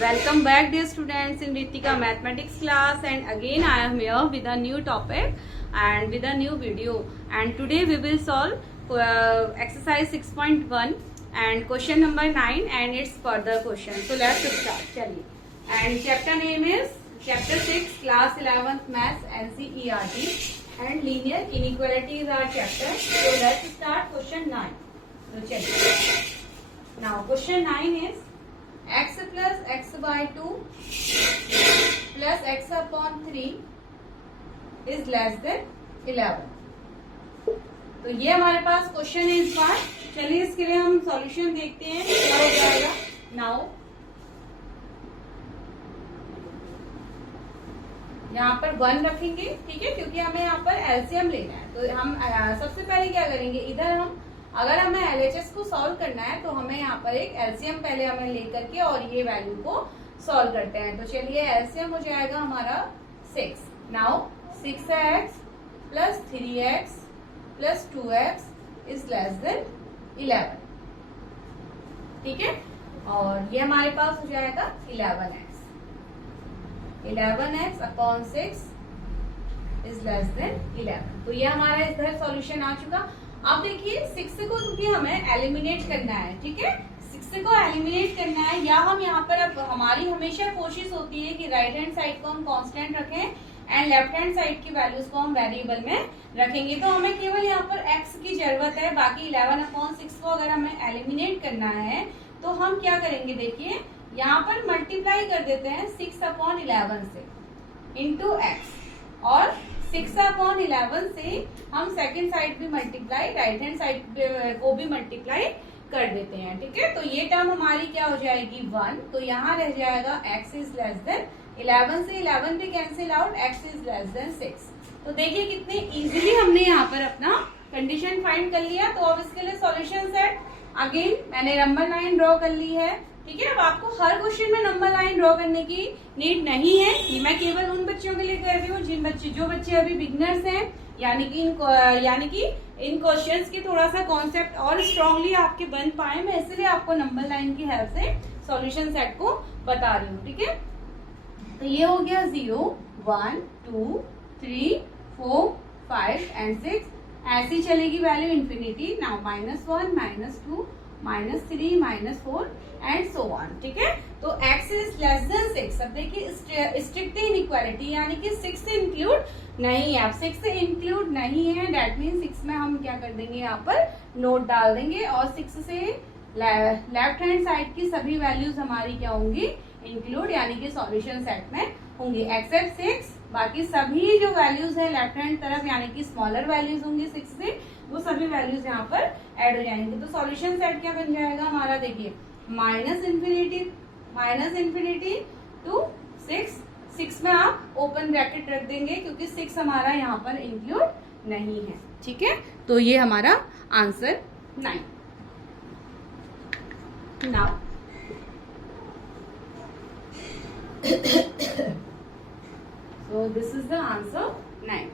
Welcome back, dear students, in Ritika mathematics class, and again I am here with a new topic and with a new video. And today we will solve exercise 6.1 and question number 9 and its further question. So let's start. Chaliye. And chapter name is chapter 6, class 11th maths, NCERT, and linear inequalities are chapter. So let's start question 9. So chaliye. Now question 9 is x plus x by 2 plus x upon 3 is less than 11. तो ये हमारे पास question है इस बार. चलिए इसके लिए हम solution देखते हैं क्या हो जाएगा. नाउ यहाँ पर 1 रखेंगे, ठीक है, क्योंकि हमें यहाँ पर एलसीएम लेना है. तो हम सबसे पहले क्या करेंगे, इधर हम अगर हमें एलएचएस को सॉल्व करना है तो हमें यहाँ पर एक एलसीएम पहले हमें लेकर के और ये वैल्यू को सॉल्व करते हैं. तो चलिए एलसीएम हो जाएगा हमारा 6. Now 6x plus 3x plus 2x is less than 11. ठीक है, और ये हमारे पास हो जाएगा 11x upon 6 is less than 11. तो ये हमारा इधर सॉल्यूशन आ चुका. अब देखिए 6 को क्योंकि हमें एलिमिनेट करना है, ठीक है, 6 को एलिमिनेट करना है, या हम यहाँ पर अब हमारी हमेशा कोशिश होती है कि राइट हैंड साइड को हम कांस्टेंट रखें एंड लेफ्ट हैंड साइड की वैल्यूज को हम वेरिएबल में रखेंगे. तो हमें केवल यहाँ पर x की जरूरत है. बाकी 11/6 को अगर हमें एलिमिनेट करना है तो हम क्या करेंगे, देखिए यहाँ पर मल्टीप्लाई कर देते हैं 6/11 से इंटू x, और 6/11 से हम सेकेंड साइड भी मल्टीप्लाई, राइट हैंड साइड को भी मल्टीप्लाई कर देते हैं. ठीक है, तो ये टर्म हमारी क्या हो जाएगी 1. तो यहाँ रह जाएगा x इज लेस देन 11 से 11 भी cancel out, x is less than 6. तो देखिए कितने इजीली हमने यहाँ पर अपना कंडीशन फाइंड कर लिया. तो अब इसके लिए सॉल्यूशन सेट अगेन मैंने नंबर लाइन ड्रॉ कर ली है. ठीक है, अब आपको हर क्वेश्चन में नंबर लाइन ड्रॉ करने की नीड नहीं है. ये मैं केवल उन बच्चों के लिए कर रही हूँ जो बच्चे अभी बिगनर्स हैं, यानी कि इन क्वेश्चंस के थोड़ा सा कॉन्सेप्ट और स्ट्रांगली आपके बन पाए. मैं इसलिए आपको नंबर लाइन की हेल्प से सॉल्यूशन सेट को बता रही हूँ. ठीक है, तो ये हो गया 0, 1, 2, 3, 4, 5 एंड 6. ऐसी चलेगी value infinity. Now -1, -2, -3, -4 and so on. ठीक है, तो x इज लेस देन 6. अब देखिए स्ट्रिक्ट इनइक्वालिटी, यानी कि 6 से इंक्लूड नहीं है. अब 6 से इंक्लूड नहीं है, दैट मीन 6 में हम क्या कर देंगे, यहाँ पर नोट डाल देंगे, और 6 से लेफ्ट हैंड साइड की सभी वैल्यूज हमारी क्या होंगी, इंक्लूड, यानी कि सॉल्यूशन सेट में होंगी एक्सेप्ट 6. बाकी सभी जो वैल्यूज है लेफ्ट हैंड तरफ, यानी कि स्मॉलर वैल्यूज होंगी 6 से, वो सभी वैल्यूज यहाँ पर ऐड हो जाएंगे. तो सॉल्यूशन सेट क्या बन जाएगा हमारा, देखिए माइनस इन्फिनिटी टू 6 में आप ओपन ब्रैकेट रख देंगे क्योंकि 6 हमारा यहाँ पर इंक्लूड नहीं है. ठीक है, तो ये हमारा answer 9. Now so this is the answer 9.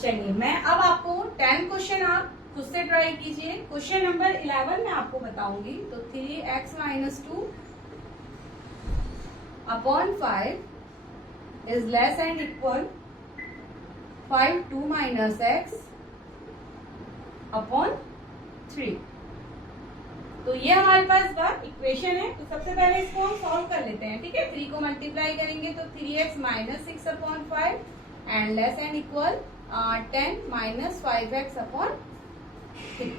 चलिए मैं अब आपको 10 क्वेश्चन आप खुद से ट्राई कीजिए. क्वेश्चन नंबर 11 मैं आपको बताऊंगी. तो 3x - 2 upon 5 is less and equal 5 2 - x upon 3. तो ये हमारे पास बार इक्वेशन है. तो सबसे पहले इसको हम सॉल्व कर लेते हैं. ठीक है, 3 को मल्टीप्लाई करेंगे तो 3x - 6 upon 5 and less and equal 10 - 5x upon 3.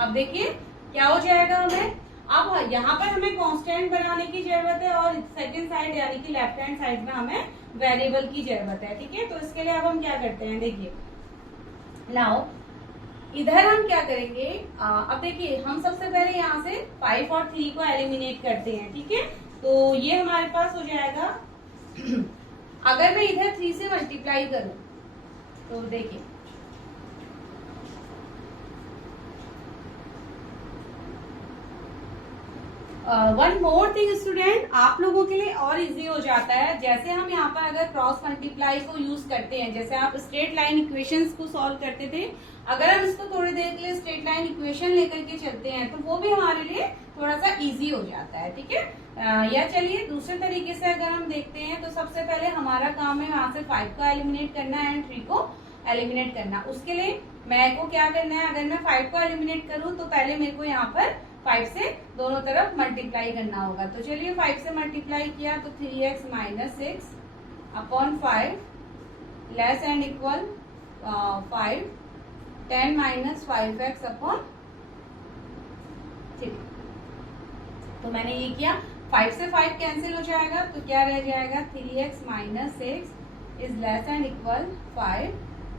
अब देखिए क्या हो जाएगा हमें. अब यहाँ पर हमें कांस्टेंट बनाने की जरूरत है और सेकंड साइड यानी कि लेफ्ट हैंड साइड में हमें वेरिएबल की जरूरत है. ठीक है, तो इसके लिए अब हम क्या करते हैं, देखिए नाउ इधर हम क्या करेंगे. अब देखिए हम सबसे पहले यहाँ से 5 और 3 को एलिमिनेट करते हैं. ठीक है, तो ये हमारे पास हो जाएगा अगर मैं इधर 3 से मल्टीप्लाई करूं तो देखिए वन मोर थिंग स्टूडेंट, आप लोगों के लिए और इजी हो जाता है. जैसे हम यहाँ पर अगर क्रॉस मल्टीप्लाई को यूज करते हैं, जैसे आप स्ट्रेट लाइन इक्वेशंस को सॉल्व करते थे, अगर हम इसको थोड़ी देर के लिए स्ट्रेट लाइन इक्वेशन लेकर के चलते हैं तो वो भी हमारे लिए थोड़ा सा इजी हो जाता है, ठीक है। या चलिए दूसरे तरीके से अगर हम देखते हैं तो सबसे पहले हमारा काम है यहाँ से 5 को एलिमिनेट करना एंड 3 को एलिमिनेट करना। उसके लिए मैं को क्या करना है, अगर मैं 5 को एलिमिनेट करूं तो पहले मेरे को यहाँ पर 5 से दोनों तरफ मल्टीप्लाई करना होगा। तो चलिए 5 से मल्टीप्लाई किया तो 3x minus 6 upon 5 less and equal 5 10 minus 5x upon 3। तो मैंने ये किया, 5 से 5 कैंसिल हो जाएगा तो क्या रह जाएगा 3x minus 6 is less and equal 5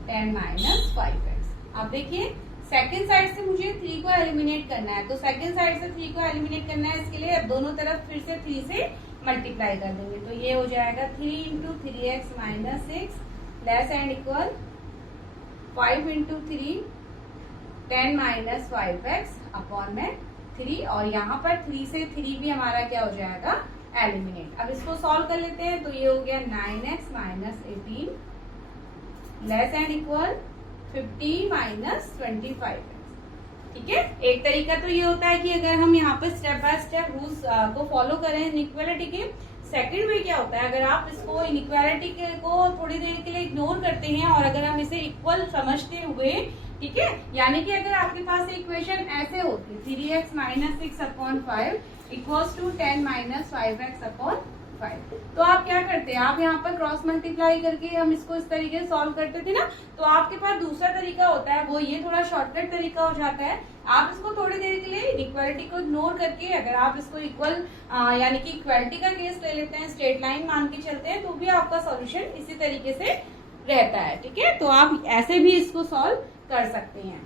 10 minus 5x। अब देखिए सेकेंड साइड से मुझे 3 को एलिमिनेट करना है, तो सेकेंड साइड से 3 को एलिमिनेट करना है, इसके लिए अब दोनों तरफ फिर से 3 से मल्टीप्लाई कर देंगे। तो ये हो जाएगा 3 into 3x minus 6 less and equal 5 into 3 10 minus 5x upon में 3, और यहाँ पर 3 से 3 भी हमारा क्या हो जाएगा एलिमिनेट। अब इसको सॉल्व कर लेते हैं, तो ये हो गया 9x minus 18 less and equal 50 minus 25x। ठीक है, एक तरीका तो ये होता है कि अगर हम यहाँ पे स्टेप बाय स्टेप रूल्स को फॉलो करें इनइक्वालिटी के। सेकंड वे क्या होता है, अगर आप इसको इनइक्वालिटी को थोड़ी देर के लिए इग्नोर करते हैं और अगर हम इसे इक्वल समझते हुए, ठीक है, यानी कि अगर आपके पास इक्वेशन ऐसे होती 3x minus 6 upon 5 equals to 10 minus 5x upon 5, तो आप क्या करते हैं, आप यहाँ पर क्रॉस मल्टीप्लाई करके हम इसको इस तरीके से सॉल्व करते थे ना, तो आपके पास दूसरा तरीका होता है, वो ये थोड़ा शॉर्टकट तरीका हो जाता है। आप इसको थोड़ी देर के लिए इक्वालिटी को इग्नोर करके अगर आप इसको इक्वल यानी कि इक्वालिटी का केस ले लेते हैं, स्ट्रेट लाइन मान के चलते हैं, तो भी आपका सॉल्यूशन इसी तरीके से रहता है। ठीक है, तो आप ऐसे भी इसको सॉल्व कर सकते हैं।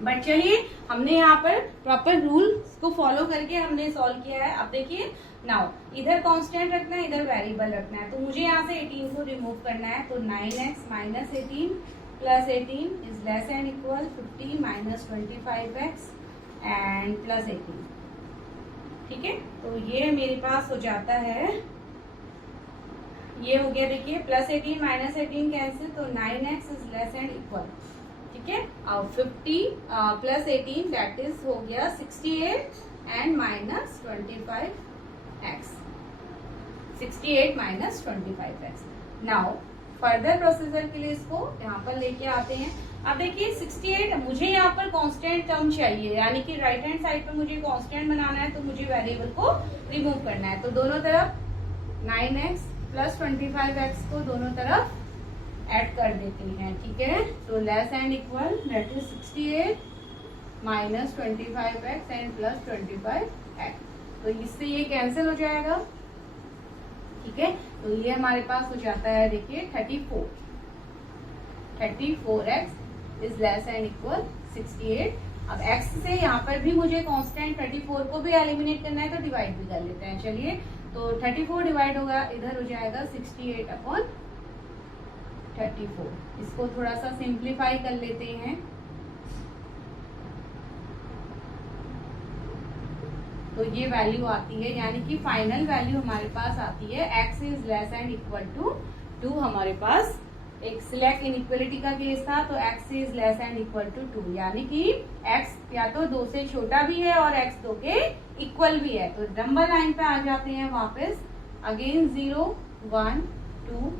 बट चलिए हमने यहाँ पर प्रॉपर रूल को फॉलो करके हमने सॉल्व किया है। अब देखिए नाउ इधर कांस्टेंट रखना है, इधर वेरिएबल रखना है, तो मुझे यहाँ से 18 को रिमूव करना है। तो 9x minus 18 plus 18 is less and equal 50 minus 25x and plus 18। ठीक है, तो ये मेरे पास हो जाता है, ये हो गया देखिए प्लस 18 माइनस 18 कैंसिल, तो 9x is less and equal, ठीक है, और 50 प्लस 18 दैट इज हो गया 68 and minus 25x, 68 minus 25x। Now further procedure के लिए इसको यहाँ पर लेके आते हैं। अब देखिए 68 मुझे यहाँ पर कांस्टेंट टर्म चाहिए, यानी कि राइट हैंड साइड पर मुझे कांस्टेंट बनाना है, तो मुझे वेरिएबल को रिमूव करना है। तो दोनों तरफ 9x प्लस 25x को दोनों तरफ ऐड कर देते हैं। ठीक है, तो less and equal that is 68 minus 25x and plus 25x, तो इससे ये कैंसिल हो जाएगा। ठीक है, तो ये हमारे पास हो जाता है देखिए 34x is less and equal 68। अब x से यहाँ पर भी मुझे कांस्टेंट 34 को भी एलिमिनेट करना है, तो डिवाइड भी कर लेते हैं। चलिए, तो 34 डिवाइड होगा, इधर हो जाएगा 68 अपॉन 34। इसको थोड़ा सा सिंप्लीफाई कर लेते हैं, तो ये वैल्यू आती है, यानी कि फाइनल वैल्यू हमारे पास आती है x is less and equal to 2। हमारे पास एक सिलेक्ट इनइक्वालिटी का केस था, तो x is less and equal to 2, यानी कि x या तो 2 से छोटा भी है और x 2 के इक्वल भी है। तो नंबर लाइन पे आ जाते हैं वापस, अगेन 0 1 2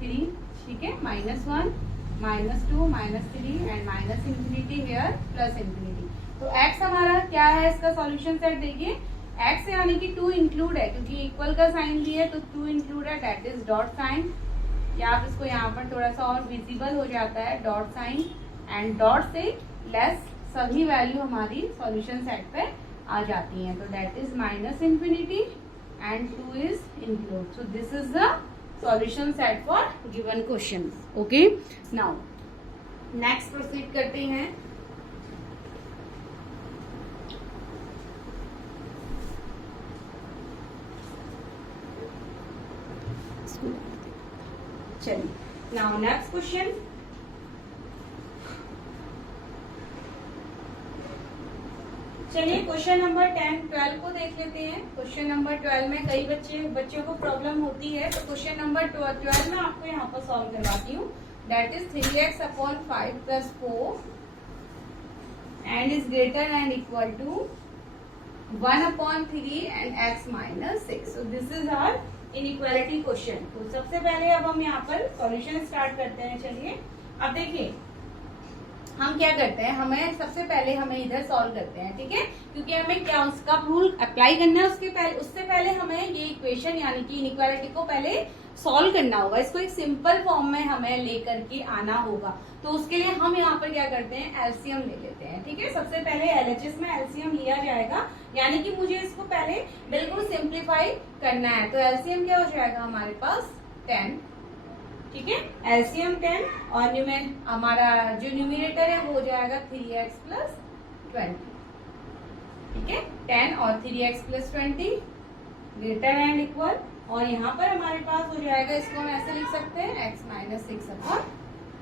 3, ठीक है, -1 -2 -3 and minus infinity here plus infinity. तो x हमारा क्या है, इसका सॉल्यूशन सेट देखिए, x यानी कि 2 इंक्लूड है, क्योंकि इक्वल का साइन दिया है तो 2 इंक्लूड है, दैट इज डॉट साइन, या आप इसको यहाँ पर थोड़ा सा और विजिबल हो जाता है डॉट साइन, एंड डॉट से लेस सभी वैल्यू हमारी सॉल्यूशन सेट पे आ जाती हैं, तो that is minus infinity and 2 is include. So this is the solution set for given question. Okay, now next proceed करते हैं। चलिए, नाउ नेक्स्ट क्वेश्चन। चलिए क्वेश्चन नंबर 10 12 को देख लेते हैं। क्वेश्चन नंबर 12 में कई बच्चों को प्रॉब्लम होती है, तो क्वेश्चन नंबर 12 में आपको यहाँ पर सॉल्व करवाती हूँ। that is 3x upon 5 plus 4 and is greater and equal to 1 upon 3 and x minus 6. So this is our inequality question. तो सबसे पहले अब हम यहाँ पर सॉल्यूशन स्टार्ट करते हैं. चलिए अब देखिए हम क्या करते हैं, हमें सबसे पहले हमें इधर सॉल्व करते हैं, ठीक है, क्योंकि हमें क्या उसका रूल अप्लाई करना है. उससे पहले हमें ये इक्वेशन यानी कि इनइक्वालिटी को पहले सॉल्व करना होगा. इसको एक सिंपल फॉर्म में हमें लेकर के आना होगा. तो उसके लिए हम यहाँ पर क्या करते हैं, एलसीएम ले लेते हैं. ठीक है, सबसे पहले एलएचएस में एलसीएम लिया जाएगा, यानी कि मुझे इसको पहले बिल्कुल सिंप्लीफाई करना है. तो एलसीएम क्या हो जाएगा हमारे पास 10. ठीक है, एलसीएम 10 और हमारा जो न्यूमिनेटर है वो हो जाएगा 3x प्लस 20. ठीक है, 10 और 3x plus 20 greater and equal, और यहाँ पर हमारे पास हो जाएगा, इसको हम ऐसे लिख सकते हैं x माइनस 6 अपॉन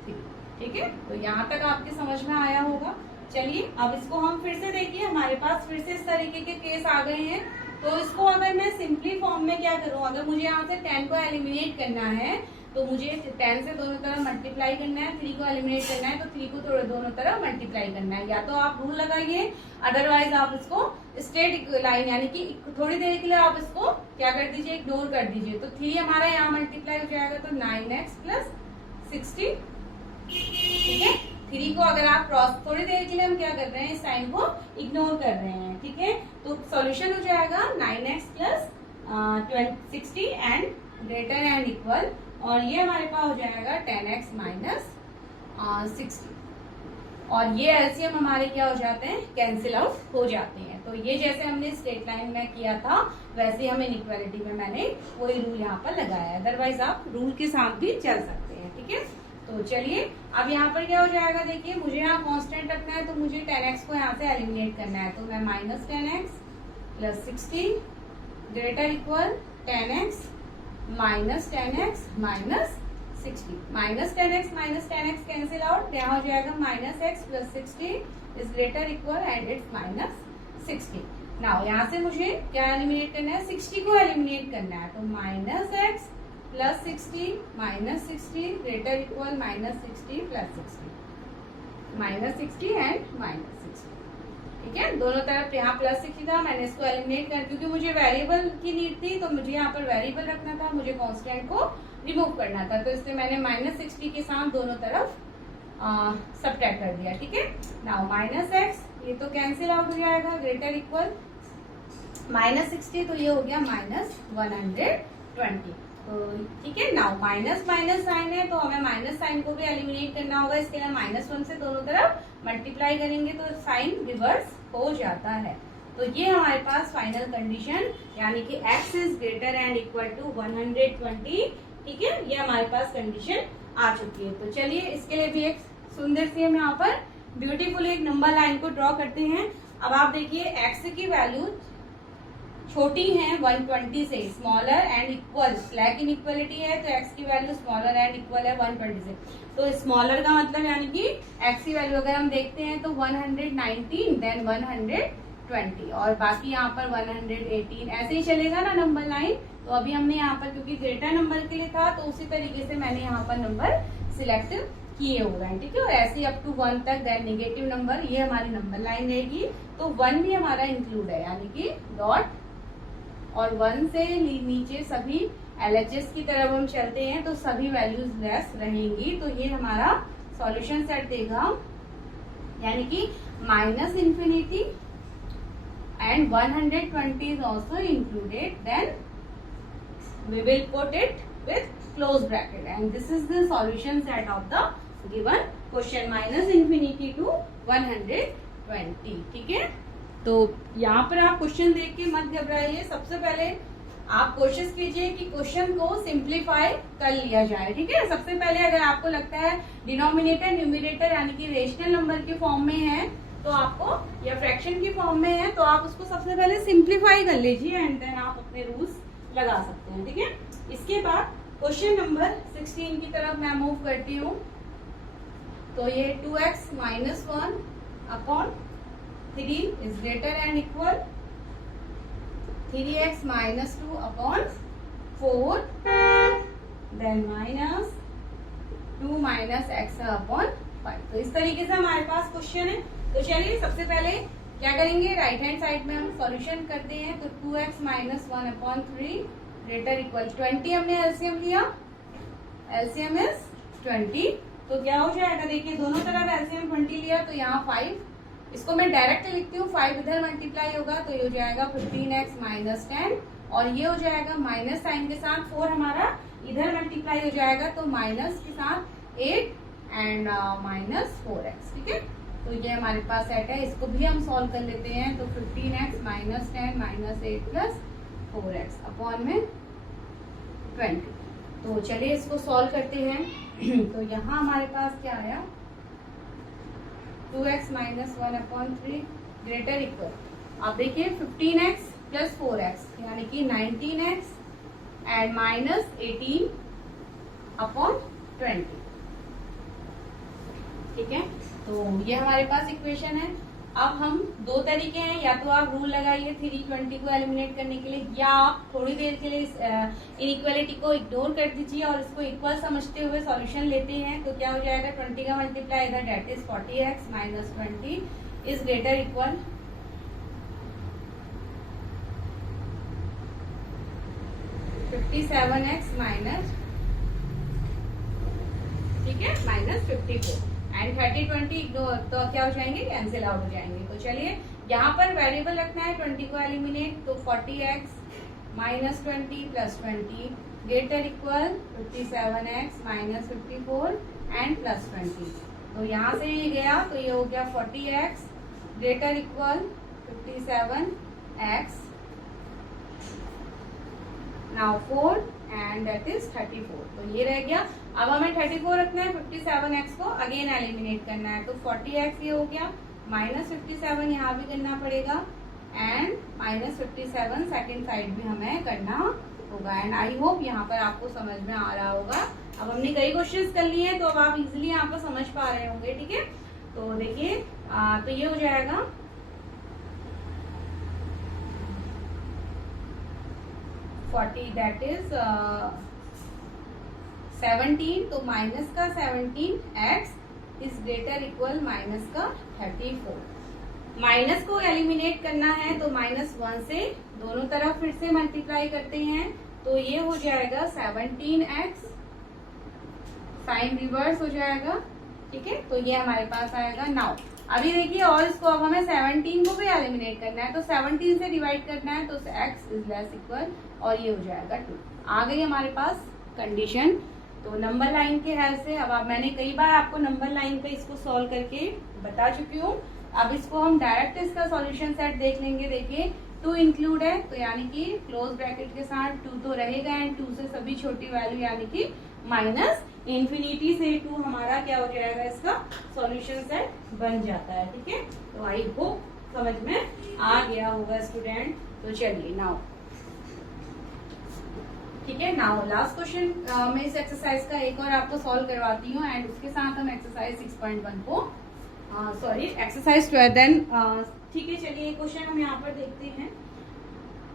3. ठीक है, तो यहाँ तक आपके समझ में आया होगा. चलिए अब इसको हम फिर से देखिए, हमारे पास फिर से इस तरीके के केस आ गए हैं. तो इसको अगर मैं सिंपली फॉर्म में क्या करूँ, अगर मुझे यहाँ से 10 को एलिमिनेट करना है तो मुझे 10 से दोनों तरफ मल्टीप्लाई करना है, 3 को एलिमिनेट करना है तो 3 को दोनों तरफ मल्टीप्लाई करना है. या तो आप रूल लगाइए, अदरवाइज आप इसको स्ट्रेट लाइन यानी कि थोड़ी देर के लिए आप इसको क्या कर दीजिए, इग्नोर कर दीजिए. तो 3 हमारा यहाँ मल्टीप्लाई हो जाएगा तो 9x प्लस 60. ठीक है, 3 को अगर आप क्रॉस, थोड़ी देर के लिए हम क्या कर रहे हैं, इस साइन को इग्नोर कर रहे हैं. ठीक है, तो सॉल्यूशन हो जाएगा 9x plus 60 and greater and equal, और ये हमारे पास हो जाएगा 10x माइनस 60. और ये एलसीएम हमारे क्या हो जाते हैं, कैंसिल आउट हो जाते हैं. तो ये जैसे हमने स्ट्रेट लाइन में किया था वैसे हम इनइक्वालिटी में मैंने वही रूल यहाँ पर लगाया. अदरवाइज आप रूल के साथ भी चल सकते हैं. ठीक है, तो चलिए अब यहाँ पर क्या हो जाएगा, देखिए मुझे यहाँ कांस्टेंट रखना है तो मुझे 10x को यहाँ से एलिमिनेट करना है. तो मैं minus 10x plus 60 greater equal 10x minus 10x minus 60. Minus 10x cancel out, यहाँ हो जाएगा minus x plus 60 is greater equal and it's minus 60. Now यहाँ से मुझे क्या एलिमिनेट करना है, 60 को एलिमिनेट करना है. तो minus x plus 60 minus 60 greater equal minus 60 plus 60, minus 60 and minus 60. ठीक है, दोनों तरफ यहाँ प्लस 60 था, मैंने इसको एलिमिनेट कर, क्योंकि मुझे वेरिएबल की नीड थी तो मुझे यहाँ पर वेरिएबल रखना था, मुझे कांस्टेंट को रिमूव करना था. तो इसलिए मैंने माइनस 60 के साथ दोनों तरफ सब्ट्रैक्ट कर दिया. ठीक है, नाउ माइनस x ये तो कैंसिल आउट हो जाएगा, ग्रेटर इक्वल माइनस 60 तो ये हो गया माइनस 120. तो ठीक है, नाउ माइनस माइनस साइन है तो हमें माइनस साइन को भी एलिमिनेट करना होगा. इसके लिए माइनस 1 से दोनों तरफ मल्टीप्लाई करेंगे तो साइन रिवर्स हो जाता है. तो ये हमारे पास फाइनल कंडीशन यानी कि x is greater and equal to 120. ठीक है, ये हमारे पास कंडीशन आ चुकी है. तो चलिए इसके लिए भी एक सुंदर सी हम यहाँ पर ब्यूटीफुल एक नंबर लाइन को ड्रॉ करते हैं. अब आप देखिए x की वैल्यू छोटी है 120 से, smaller and equal, slack inequality है तो x की वैल्यू स्मॉलर एंड इक्वल है 120 से. तो स्मॉलर का मतलब यानी कि x की वैल्यू अगर हम देखते हैं तो 119 देन 120 और बाकी यहाँ पर 118 ऐसे ही चलेगा ना नंबर लाइन. तो अभी हमने यहाँ पर क्योंकि ग्रेटर नंबर के लिए था तो उसी तरीके से मैंने यहाँ पर नंबर सिलेक्ट किए हुए हैं. ठीक है, और ऐसे अप टू 1 तक देन नेगेटिव नंबर, ये हमारी नंबर लाइन रहेगी. तो 1 भी हमारा इंक्लूड है यानी कि डॉट, और 1 से नीचे सभी एलएचएस की तरफ हम चलते हैं तो सभी वैल्यूज लेस रहेंगी. तो ये हमारा सॉल्यूशन सेट देगा यानी कि minus infinity and 120 is also included, then we will put it with close bracket and this is the solution set of the given question minus infinity to 120. ठीक है, तो यहाँ पर आप क्वेश्चन देख के मत घबराइए. सबसे पहले आप कोशिश कीजिए कि क्वेश्चन को सिंप्लीफाई कर लिया जाए. ठीक है, सबसे पहले अगर आपको लगता है डिनोमिनेटर न्यूमिनेटर यानी कि रेशनल नंबर के फॉर्म में है तो आपको, या फ्रैक्शन की फॉर्म में है तो आप उसको सबसे पहले सिंप्लीफाई कर लीजिए एंड देन आप अपने रूल्स लगा सकते हैं. ठीक है, इसके बाद क्वेश्चन नंबर 16 की तरफ मैं मूव करती हूँ. तो ये 2x minus 1 upon 3 is greater and equal 3x minus 2 upon 4 then minus 2 minus x upon 5। तो इस तरीके से हमारे पास क्वेश्चन है। तो चलिए सबसे पहले क्या करेंगे, राइट हैंड साइड में हम सॉल्यूशन करते हैं। तो 2x minus 1 upon 3 greater equal 20 हमने एलसीएम लिया, एलसीएम इज 20। तो क्या हो जाएगा, देखिए दोनों तरफ एलसीएम 20 लिया तो यहाँ 5, इसको मैं डायरेक्ट लिखती हूँ, 5 इधर मल्टीप्लाई होगा तो ये हो जाएगा 15x माइनस 10, और ये हो जाएगा माइनस साइन के साथ 4 हमारा इधर मल्टीप्लाई हो जाएगा तो माइनस के साथ 8 एंड माइनस 4x। ठीक है, तो ये हमारे पास सेट है, इसको भी हम सॉल्व कर लेते हैं। तो 15x minus 10 minus 8 plus 4x upon में 20। तो चलिए इसको सॉल्व करते हैं। तो यहाँ हमारे पास क्या आया, 2x minus 1 upon 3 greater equal, आप देखिए 15x प्लस 4x यानी कि 19x एंड माइनस 18 अपॉन 20। ठीक है, तो ये हमारे पास इक्वेशन है। अब हम दो तरीके हैं, या तो आप रूल लगाइए 320 को एलिमिनेट करने के लिए, या आप थोड़ी देर के लिए इस इनइक्वालिटी को इग्नोर कर दीजिए और इसको इक्वल समझते हुए सॉल्यूशन लेते हैं। तो क्या हो जाएगा, 20 का मल्टीप्लाई इधर that is 40x minus 20 is greater equal 57x minus, ठीक है, माइनस 54 एंड 30 20 इग्नोर, तो क्या हो जाएंगे, कैंसिल आउट हो जाएंगे। तो चलिए यहाँ पर वेरिएबल रखना है 20 को एलिमिनेट, तो 40x minus 20 plus 20 greater equal 57x minus 54 and plus 20। तो यहाँ से ये गया तो ये हो गया 40x greater equal 57x now 4 and that is 34। तो ये रह गया। अब हमें 34 रखना है, 57x को अगेन एलिमिनेट करना है। तो 40x ये हो गया, माइनस 57 यहाँ भी करना पड़ेगा एंड माइनस 57 सेकेंड साइड भी हमें करना होगा। एंड आई होप यहाँ पर आपको समझ में आ रहा होगा। अब हमने कई क्वेश्चंस कर लिए हैं तो अब आप इजिली यहाँ पर समझ पा रहे होंगे। ठीक है, तो देखिए तो ये हो जाएगा 40 दैट इज 17, तो माइनस का 17x is greater equal minus का 34। माइनस को एलिमिनेट करना है तो माइनस 1 से दोनों तरफ फिर से मल्टीप्लाई करते हैं, तो ये हो जाएगा 17x, साइन रिवर्स हो जाएगा। ठीक है, तो ये हमारे पास आएगा। नाउ अभी देखिए, और इसको अब हमें 17 को भी एलिमिनेट करना है, तो 17 से डिवाइड करना है तो x इज लेस इक्वल, और ये हो जाएगा 2। आ गई हमारे पास कंडीशन। तो नंबर लाइन के हेल्प से अब मैंने कई बार आपको नंबर लाइन पे इसको सॉल्व करके बता चुकी हूँ। अब इसको हम डायरेक्ट इसका सॉल्यूशन सेट देख लेंगे। देखिए 2 इंक्लूड है, तो यानी कि क्लोज ब्रैकेट के साथ 2 तो रहेगा एंड 2 से सभी छोटी वैल्यू यानी कि माइनस इन्फिनिटी से 2 हमारा क्या हो जाएगा, इसका सॉल्यूशन सेट बन जाता है। ठीक है, तो आई होप समझ में आ गया होगा स्टूडेंट। तो चलिए नाउ, ठीक है, नाउ लास्ट क्वेश्चन मैं इस एक्सरसाइज का एक और आपको सॉल्व करवाती हूँ एंड उसके साथ हम एक्सरसाइज 6.1 को सॉरी एक्सरसाइज 12 देन ठीक है। चलिए क्वेश्चन हम यहाँ पर देखते हैं।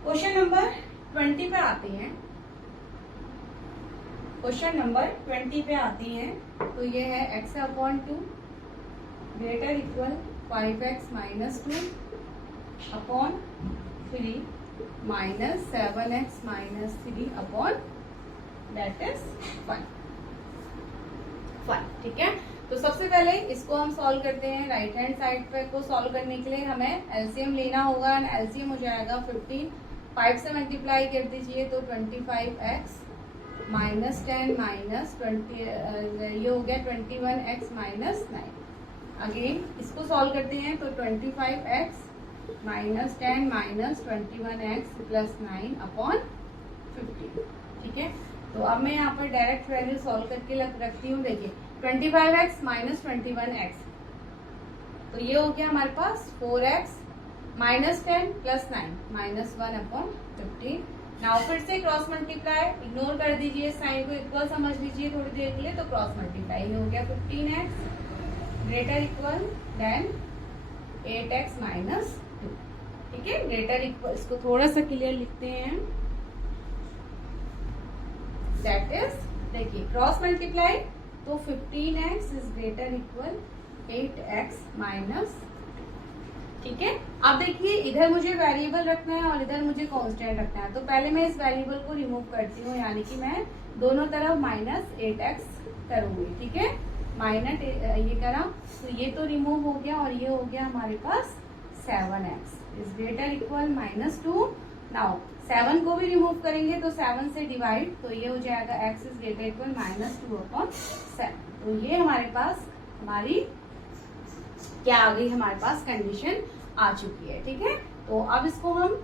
क्वेश्चन नंबर 20 पे आते हैं, क्वेश्चन नंबर 20 पे आती है। तो ये है x upon 2 greater equal 5x minus 2 upon 3 minus 7x minus 3 upon that is 5। ठीक है, तो सबसे पहले इसको हम सॉल्व करते हैं। राइट हैंड साइड पे को सॉल्व करने के लिए हमें एलसीएम लेना होगा एंड एलसीएम हो जाएगा 15, 5 से मल्टीप्लाई कर दीजिए तो 25x माइनस 10 माइनस 20 ये हो गया 21x माइनस 9। अगेन इसको सॉल्व करते हैं तो 25x minus 10 minus 21x plus 9 upon 15। ठीक है, तो अब मैं यहाँ पर डायरेक्ट वैल्यू सॉल्व करके रखती हूँ। देखिए 25x माइनस 21x, तो ये हो गया हमारे पास 4x minus 10 plus 9 minus 1 upon 15। Now फिर से क्रॉस मल्टीप्लाई, इग्नोर कर दीजिए, साइन को इक्वल समझ लीजिए थोड़ी देर के लिए, तो क्रॉस मल्टीप्लाई ये हो गया 15x greater equal then 8x minus 2। ठीक है, ग्रेटर इक्वल, इसको थोड़ा सा क्लियर लिखते हैं। दैट इज, देखिए क्रॉस मल्टीप्लाई तो 15x is greater equal 8x minus, ठीक है। अब देखिए इधर मुझे वेरिएबल रखना है और इधर मुझे कांस्टेंट रखना है, तो पहले मैं इस वेरिएबल को रिमूव करती हूँ, यानी कि मैं दोनों तरफ -8x करूंगी, ठीक है। माइनस ये करा तो ये तो रिमूव हो गया और ये हो गया हमारे पास 7x is greater equal -2। Now 7 को भी रिमूव करेंगे तो 7 से डिवाइड, तो ये हो जाएगा x इज ग्रेटर इक्वल -2/7। तो ये हमारे पास हमारी क्या आ गई, हमारे पास कंडीशन आ चुकी है, ठीक है। तो अब इसको हम,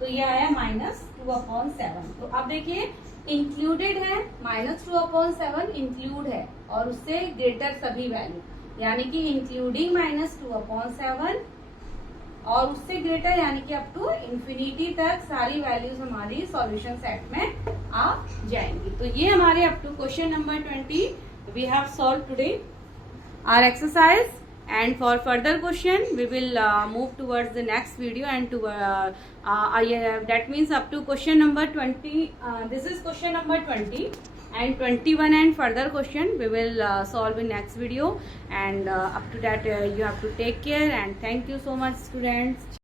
तो ये आया -2/7। तो अब देखिए इंक्लूडेड है, -2/7 इंक्लूड है और उससे ग्रेटर सभी वैल्यू, यानी कि इंक्लूडिंग -2/7 और उससे ग्रेटर यानी कि अप टू इंफिनिटी तक सारी वैल्यूज हमारी सॉल्यूशन सेट में आ जाएंगी। तो ये हमारे up to question number 20 we have solve today our exercise, and for further question we will move towards the next video and to that means up to question number 20, this is question number 20 and 21 and further question we will solve in next video, and up to that you have to take care and thank you so much students.